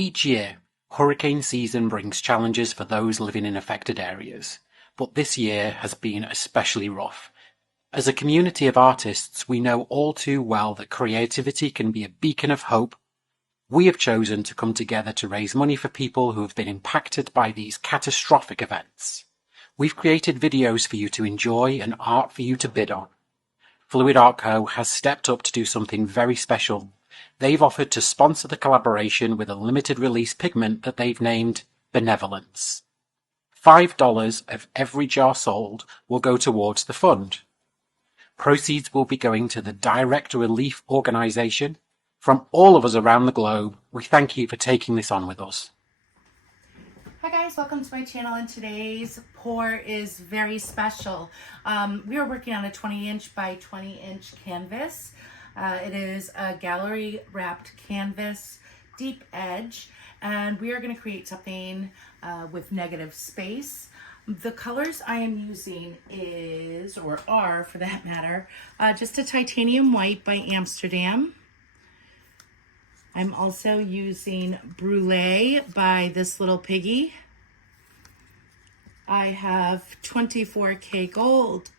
Each year, hurricane season brings challenges for those living in affected areas, but this year has been especially rough. As a community of artists, we know all too well that creativity can be a beacon of hope. We have chosen to come together to raise money for people who have been impacted by these catastrophic events. We've created videos for you to enjoy and art for you to bid on. Fluid Art Co. has stepped up to do something very special. They've offered to sponsor the collaboration with a limited release pigment that they've named Benevolence. $5 of every jar sold will go towards the fund. Proceeds will be going to the Direct Relief Organisation. From all of us around the globe, we thank you for taking this on with us. Hi guys, welcome to my channel, and today's pour is very special. We are working on a 20-inch by 20-inch canvas. It is a gallery wrapped canvas, deep edge, and we are going to create something with negative space. The colors I am using are for that matter, just a titanium white by Amsterdam. I'm also using Brulé by this little piggy. I have 24K gold.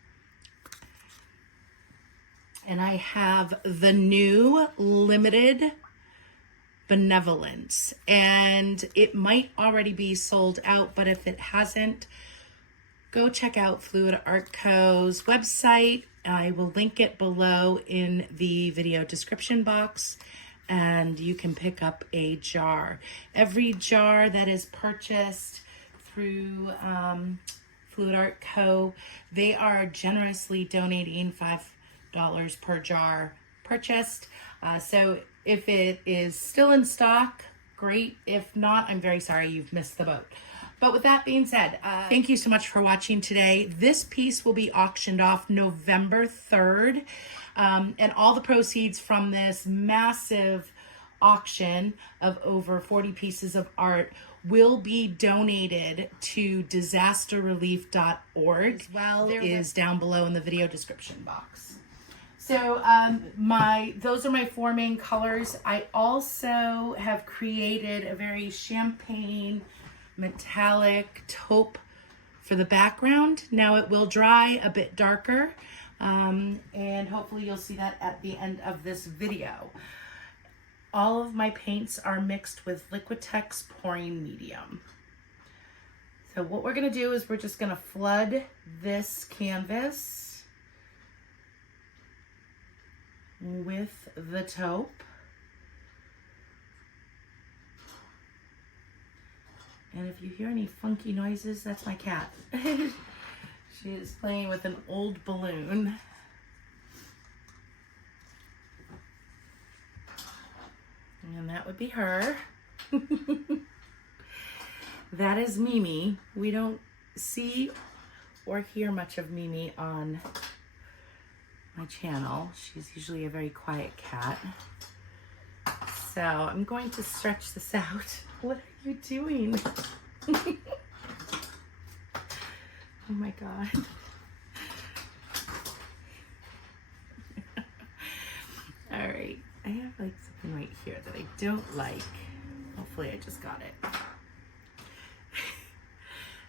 And I have the new limited Benevolence. And it might already be sold out, but if it hasn't, go check out Fluid Art Co.'s website. I will link it below in the video description box, and you can pick up a jar. Every jar that is purchased through Fluid Art Co., they are generously donating $5 per jar purchased. So if it is still in stock, great. If not, I'm very sorry you've missed the boat. But with that being said, thank you so much for watching today. This piece will be auctioned off November 3rd. And all the proceeds from this massive auction of over 40 pieces of art will be donated to disasterrelief.org. As well is down below in the video description box. So those are my four main colors. I also have created a very champagne metallic taupe for the background. Now it will dry a bit darker, and hopefully you'll see that at the end of this video. All of my paints are mixed with Liquitex pouring medium. So what we're going to do is we're just going to flood this canvas with the taupe. And if you hear any funky noises, that's my cat. She is playing with an old balloon. And that would be her. That is Mimi. We don't see or hear much of Mimi on my channel. She's usually a very quiet cat. So I'm going to stretch this out. What are you doing? Oh my God. All right. I have like something right here that I don't like. Hopefully I just got it.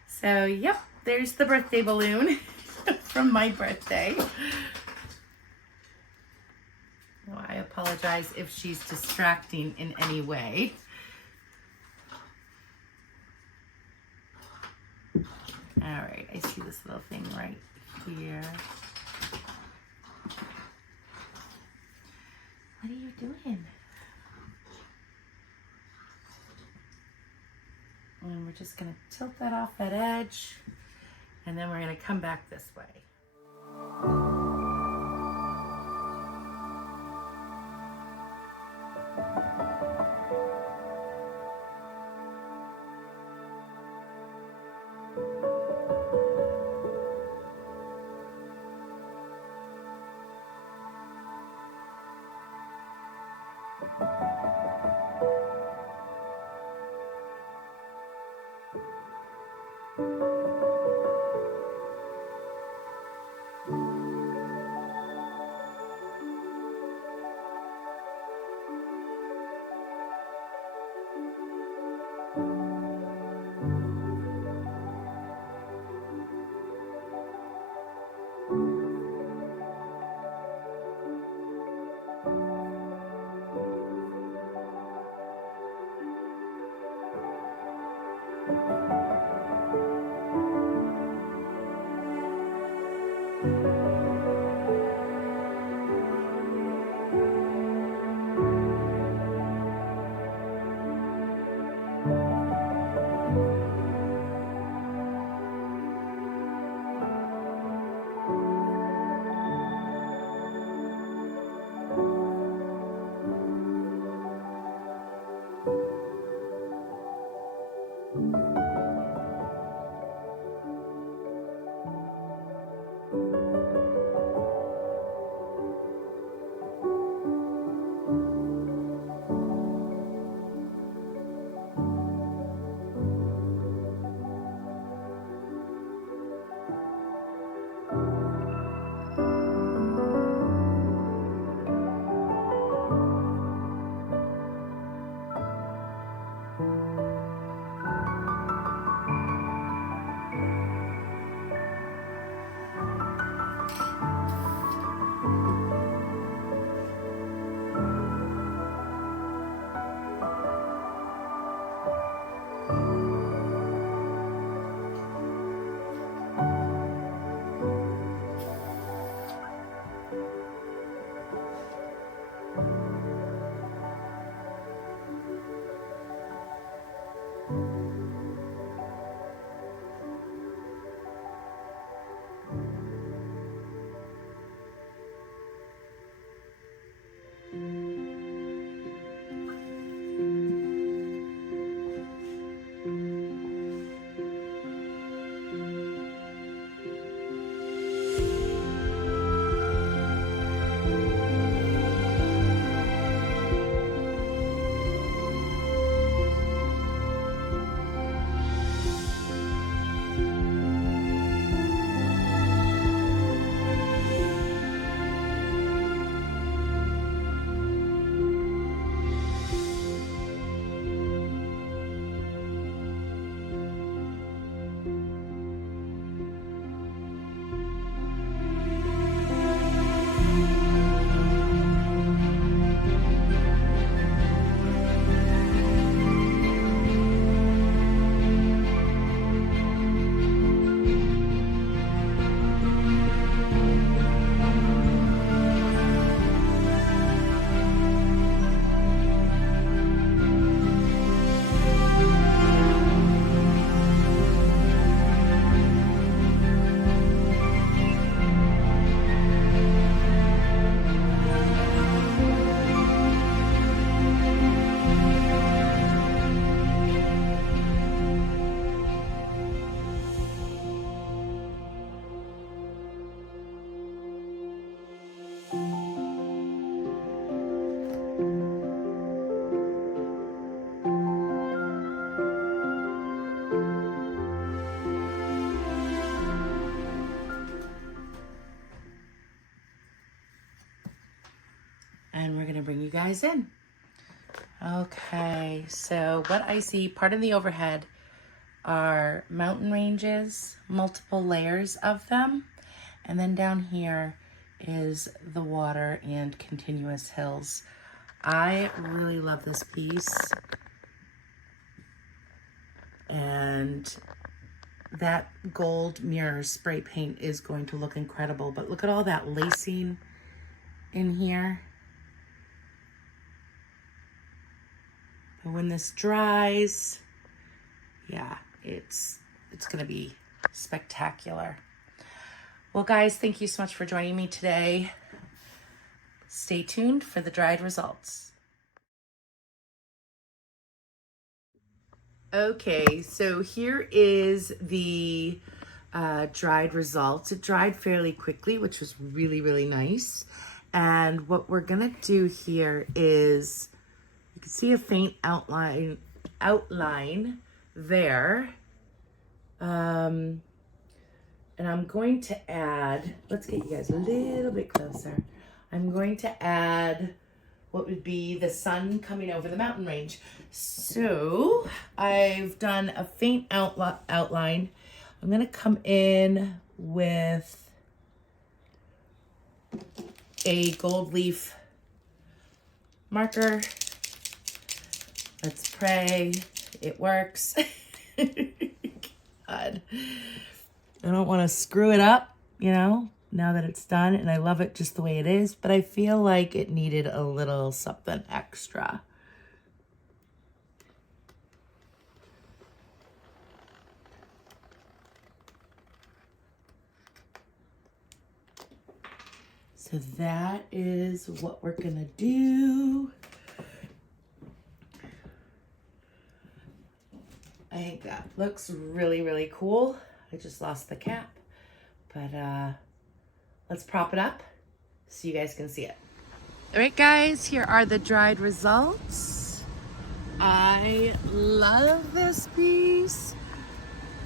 So, yep, there's the birthday balloon from my birthday. Well, I apologize if she's distracting in any way. All right, I see this little thing right here. What are you doing? And we're just gonna tilt that off that edge, and then we're gonna come back this way. And we're gonna bring you guys in. Okay, so what I see, part of the overhead are mountain ranges, multiple layers of them. And then down here is the water and continuous hills. I really love this piece. And that gold mirror spray paint is going to look incredible. But look at all that lacing in here. But when this dries, yeah, it's gonna be spectacular. Well, guys, thank you so much for joining me today. Stay tuned for the dried results. Okay, so here is the dried results. It dried fairly quickly, which was really, really nice. And what we're gonna do here is, you can see a faint outline there. And I'm going to add, let's get you guys a little bit closer. I'm going to add what would be the sun coming over the mountain range. So I've done a faint outline. I'm gonna come in with a gold leaf marker. Let's pray it works. God. I don't want to screw it up, you know, now that it's done, and I love it just the way it is, but I feel like it needed a little something extra. So that is what we're gonna do. I think that looks really, really cool. I just lost the cap, but let's prop it up so you guys can see it. All right, guys, here are the dried results. I love this piece.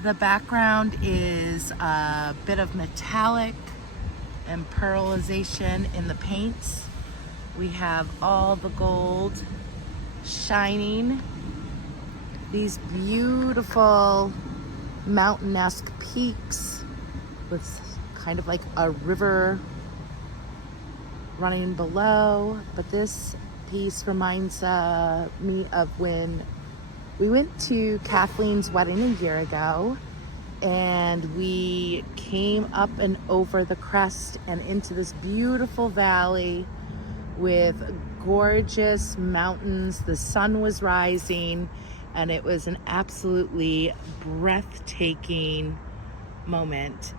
The background is a bit of metallic and pearlization in the paints. We have all the gold shining. These beautiful mountain-esque peaks with kind of like a river running below. But this piece reminds me of when we went to Kathleen's wedding a year ago, and we came up and over the crest and into this beautiful valley with gorgeous mountains. The sun was rising, and it was an absolutely breathtaking moment.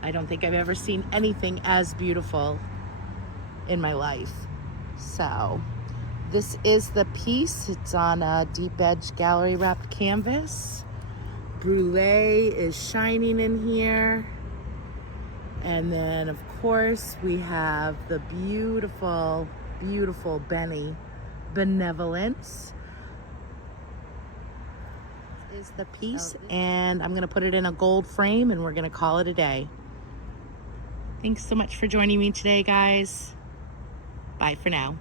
I don't think I've ever seen anything as beautiful in my life. So this is the piece. It's on a deep edge gallery wrapped canvas. Brulé is shining in here. And then of course we have the beautiful, beautiful Benevolence. Is the piece, and I'm gonna put it in a gold frame, and we're gonna call it a day. Thanks so much for joining me today, guys. Bye for now.